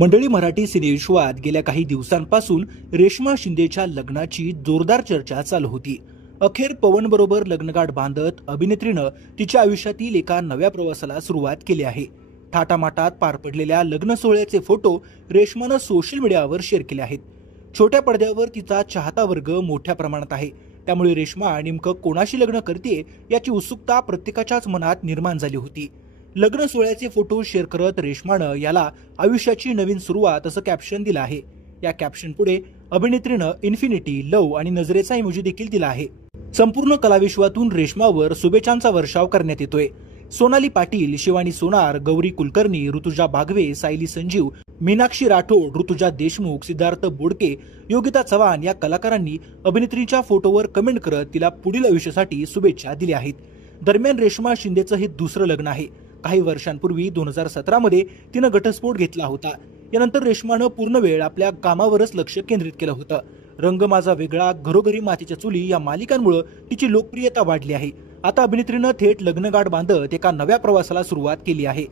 मंडळी, मराठी सिनेविश्वात गेल्या काही दिवसांपासून रेश्मा शिंदेच्या लग्नाची जोरदार चर्चा चालू होती। अखेर पवन बरोबर लग्नगाठ बांधत अभिनेत्रीनं तिच्या आयुष्यातील एका नव्या प्रवासाला सुरुवात केली आहे। थाटामाटात पार पडलेल्या लग्न सोहळ्याचे फोटो रेश्मानं सोशल मीडियावर शेअर केले आहेत। छोट्या पडद्यावर तिचा चाहता वर्ग मोठ्या प्रमाणात आहे, त्यामुळे रेश्मा नेमकं कोणाशी लग्न करते याची उत्सुकता प्रत्येकाच्याच मनात निर्माण झाली होती। लग्न सोहळ्याचे फोटो शेअर करत रेश्मानं याला आयुष्याची नवीन सुरुवात असं कॅप्शन दिलं आहे। या कॅप्शन पुढे अभिनेत्रीनं इन्फिनिटी, लव्ह आणि नजरेचा इमोजी देखील दिला आहे। संपूर्ण कलाविश्वातून रेश्मावर शुभेच्छांचा वर्षाव करण्यात येतोय। सोनाली पाटील, शिवानी सोनार, गौरी कुलकर्णी, ऋतुजा बागवे, सायली संजीव, मीनाक्षी राठोड, ऋतुजा देशमुख, सिद्धार्थ बोडके, योगिता चव्हाण या कलाकारांनी अभिनेत्रीच्या फोटोवर कमेंट करत तिला पुढील आयुष्यासाठी शुभेच्छा दिल्या आहेत। दरम्यान रेश्मा शिंदेचं हे दुसरं लग्न आहे। काही वर्षांपूर्वी 2017 मध्ये तिनं घटस्फोट घेतला होता। यानंतर रेश्मानं पूर्ण वेळ आपल्या कामावरच लक्ष केंद्रित केलं होतं। रंग माझा वेगळा, घरोघरी मातीच्या चुली या मालिकांमुळे तिची लोकप्रियता वाढली आहे। आता अभिनेत्रीनं थेट लग्नगाठ बांधत एका नव्या प्रवासाला सुरुवात केली आहे।